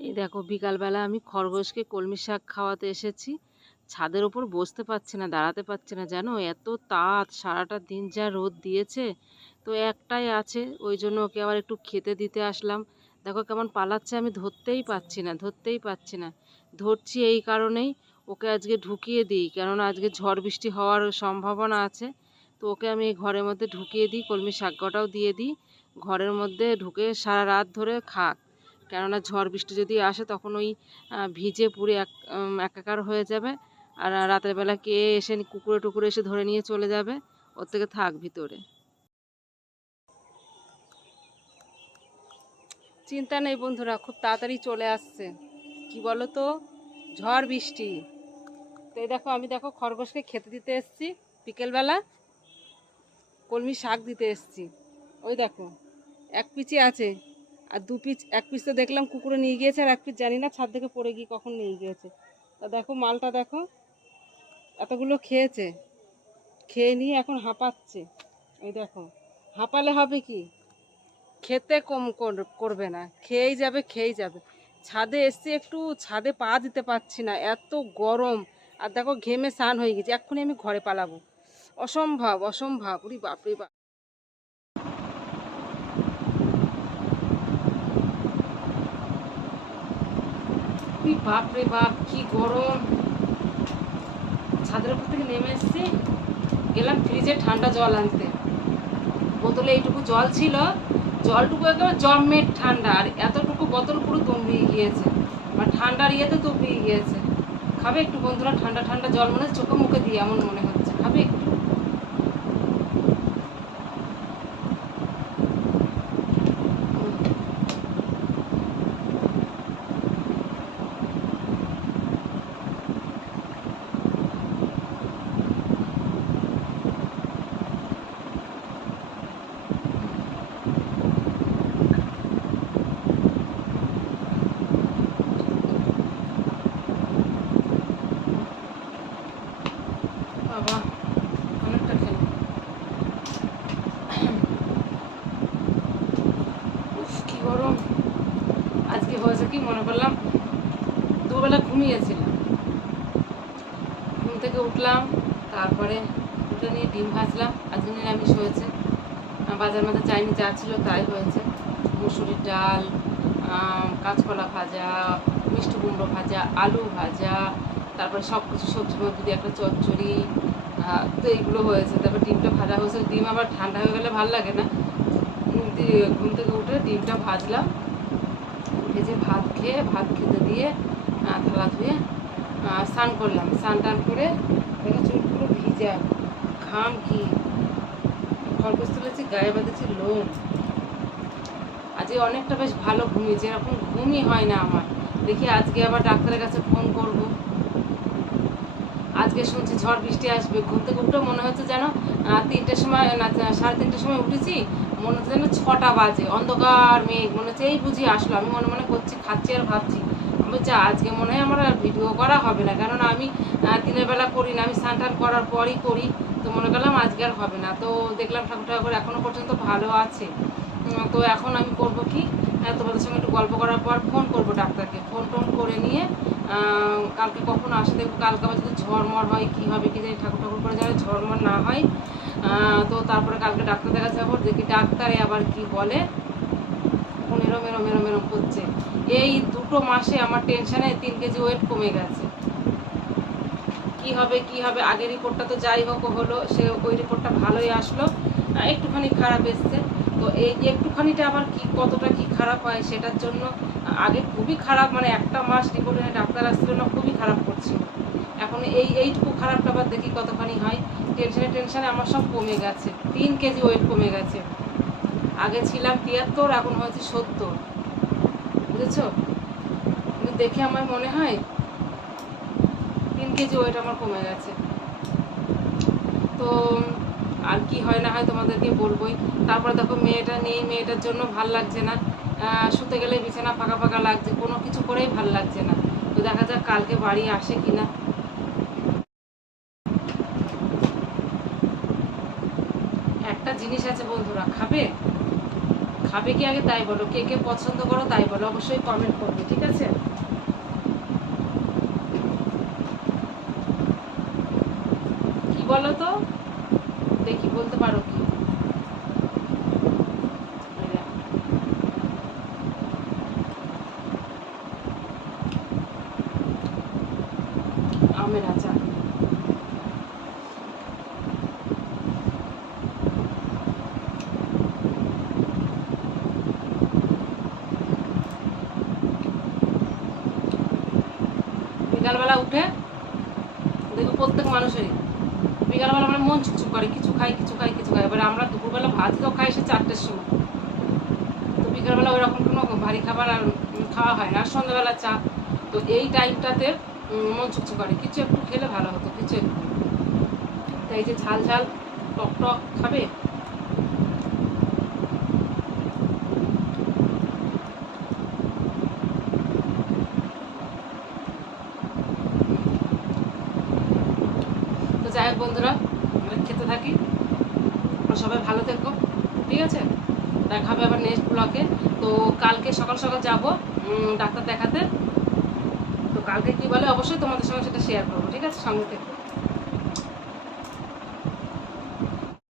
এই দেখো, বিকালবেলা আমি খরগোশকে কলমি শাক খাওয়াতে এসেছি। ছাদের ওপর বসতে পারছি না, দাঁড়াতে পারছি না, জানো? এত তাত, সারাটা দিন যা রোদ দিয়েছে, তো একটাই আছে, ওই জন্য ওকে আবার একটু খেতে দিতে আসলাম। দেখো কেমন পালাচ্ছে, আমি ধরতেই পাচ্ছি না, ধরতেই পাচ্ছি না। ধরছি এই কারণেই ওকে আজকে ঢুকিয়ে দিই, কেননা আজকে ঝড় বৃষ্টি হওয়ার সম্ভাবনা আছে। তো ওকে আমি এই ঘরের মধ্যে ঢুকিয়ে দিই, কলমি শাক কটাও দিয়ে দিই। ঘরের মধ্যে ঢুকে সারা রাত ধরে খাক। কেননা ঝড় বৃষ্টি যদি আসে তখন ওই ভিজে পুরে এক একাকার হয়ে যাবে। আর রাতের বেলা কে এসে কুকুরে টুকুরে এসে ধরে নিয়ে চলে যাবে, ওর থেকে থাক ভিতরে। চিন্তা নেই বন্ধুরা, খুব তাড়াতাড়ি চলে আসছে। কি বলো তো ঝড় বৃষ্টি। তো এই দেখো, আমি দেখো খরগোশকে খেতে দিতে এসেছি। বিকেলবেলা কলমি শাক দিতে এসেছি। ওই দেখো, এক পিচি আছে। আর দু পিস, এক পিস তো দেখলাম কুকুরে নিয়ে গিয়েছে, আর এক পিস জানি না ছাদ থেকে পড়ে গিয়ে কখন নিয়ে গিয়েছে। তা দেখো, মালটা দেখো, এতগুলো খেয়েছে। খেয়ে নিয়ে এখন হাঁপাচ্ছে। এই দেখো, হাঁপালে হবে কি? খেতে কম কর- করবে না। খেয়েই যাবে খেয়েই যাবে। ছাদে এসছি একটু ছাদে পা দিতে পারছি না, এত গরম। আর দেখো, ঘেমে স্নান হয়ে গেছে। এক্ষুনি আমি ঘরে পালাবো। অসম্ভব অসম্ভব। উরি বাপরে বাপ। বাপরে বাপ, কি গরম। ছাদের উপর থেকে নেমে এসেছি, গেলাম ফ্রিজে ঠান্ডা জল আনতে। বোতলে এইটুকু জল ছিল, জলটুকু একেবারে জমের ঠান্ডা, আর এতটুকু বোতল পুরো তুমড়িয়ে গিয়েছে, বা ঠান্ডার ইয়েতে তুমড়িয়ে গিয়েছে। খাবে একটু বন্ধুরা, ঠান্ডা ঠান্ডা জল মনে হচ্ছে, চোখে মুখে দিয়ে, এমন মনে হচ্ছে। খাবে একটু বাবা অনেকটা খেলাম উফ কি গরম আজকে হয়েছে কি মনে করলাম ঘুমিয়েছিলাম। ঘুম থেকে উঠলাম, তারপরে উঠে নিয়ে ডিম ভাজলাম, আজকে নিরামিষ হয়েছে। বাজার মধ্যে চাইনি যা ছিল তাই হয়েছে। মুসুরির ডাল কাঁচকলা ভাজা, মিষ্টি কুমড়ো ভাজা, আলু ভাজা, তারপরে সব কিছু সবজির মধ্যে দিয়ে একটা চচ্চড়ি তো এইগুলো হয়েছে। তারপর ডিমটা ভাজা হয়েছে। ডিম আবার ঠান্ডা হয়ে গেলে ভালো লাগে না। ঘুম থেকে উঠে ডিমটা ভাজলাম। ভেজে ভাত খেয়ে ভাত খেতে দিয়ে থালা ধুয়ে স্নান করলাম। স্নান টান করে দেখে চুলগুলো ভিজা ঘাম কি? খরগোশ তুলেছি, গায়ে বাঁধেছি, লোম। আজকে অনেকটা বেশ ভালো ঘুমিয়েছি এরকম ঘুমই হয় না আমার। দেখি আজকে আবার ডাক্তারের কাছে ফোন করব। আজকে শুনছি ঝড় বৃষ্টি আসবে। ঘুম থেকে উঠে মনে হচ্ছে যেন তিনটের সময়, না সাড়ে তিনটের সময় উঠেছি। মনে হচ্ছে যেন ছটা বাজে, অন্ধকার মেঘ। মনে হচ্ছে এই বুঝি আসলো। আমি মনে মনে করছি, খাচ্ছি আর ভাবছি। বলছি আজকে মনে হয় আমার আর ভিডিও করা হবে না। কেননা আমি দিনের বেলা করি না, আমি স্নান করার পরই করি। তো মনে করলাম আজকে আর হবে না। তো দেখলাম ঠাকুর ঠাকুর এখনও পর্যন্ত ভালো আছে। তো এখন আমি করব কি? তোমাদের সঙ্গে একটু গল্প করার পর ফোন করব ডাক্তারকে। ফোন টোন করে নিয়ে কালকে কখন আসে দেখব। কালকে আবার যদি ঝড়মর হয়, কি হবে কি জানি, ঠাকুর ঠাকুর করে যেন ঝড়মর না হয়। তো তারপরে কালকে ডাক্তার দেখা যাব। দেখি ডাক্তারে আবার কি বলে। এখন এরম এরম এরম এরম করছে। এই দুটো মাসে আমার টেনশনে তিন কেজি ওয়েট কমে গেছে। কি হবে কি হবে আগের রিপোর্টটা তো যাই হোক হলো, সে ওই রিপোর্টটা ভালোই আসলো একটুখানি খারাপ এসছে। তো এই একটুখানিটা আবার কি, কতটা কি খারাপ হয় সেটার জন্য আগে খুবই খারাপ মানে একটা মাস রিপোর্ট এনে ডাক্তার আসছিল না, খুবই খারাপ করছিল। এখন এই এইটুকু খারাপটা আবার দেখি কতখানি হয়। টেনশনে টেনশনে আমার সব কমে গেছে, তিন কেজি ওয়েট কমে গেছে। আগে ছিলাম তিয়াত্তর, এখন হয়েছে সত্তর। বুঝেছ? দেখে আমার মনে হয় তিন কেজি ওয়েট আমার কমে গেছে। তো আর কি হয় না হয় তোমাদেরকে বলবোই। তারপরে দেখো মেয়েটা নেই, মেয়েটার জন্য ভালো লাগছে না। শুতে গেলে বিছানা ফাঁকা ফাঁকা লাগছে, কোনো কিছু করেই ভালো লাগছে না। তো দেখা যাক কালকে বাড়ি আসে কিনা। একটা জিনিস আছে বন্ধুরা, খাবে? খাবে কি আগে তাই বলো, কে কে পছন্দ করো তাই বলো, অবশ্যই কমেন্ট করবে, ঠিক আছে? কি বলো তো? দেখি, বলতে পারো কি এই দেখো। আমের আচার বিকালবেলা উঠে দেখো প্রত্যেক মানুষেরই। বিকালবেলা আমরা মন চুকচুক করে, কিছু খাই কিছু খাই কিছু খাই। এবার আমরা দুপুরবেলা ভাত তো খাই সে চারটের সময়। তো বিকালবেলা ওই রকম কোনো ভারী খাবার আর খাওয়া হয় না। আর সন্ধ্যাবেলা চা। তো এই টাইমটাতে মন চুকচুক করে। কিছু একটু খেলে ভালো হতো, কিছু একটু। তাই যে ঝাল ঝাল টক টক খাবে? যাই হোক বন্ধুরা, আমরা খেতে থাকি। সবাই ভালো থেকো, ঠিক আছে? দেখা হবে আবার নেক্সট ব্লকে তো কালকে সকাল সকাল যাব ডাক্তার দেখাতে। তো কালকে কি বলে অবশ্যই তোমাদের সঙ্গে সেটা শেয়ার করব, ঠিক আছে? সঙ্গে থেকে।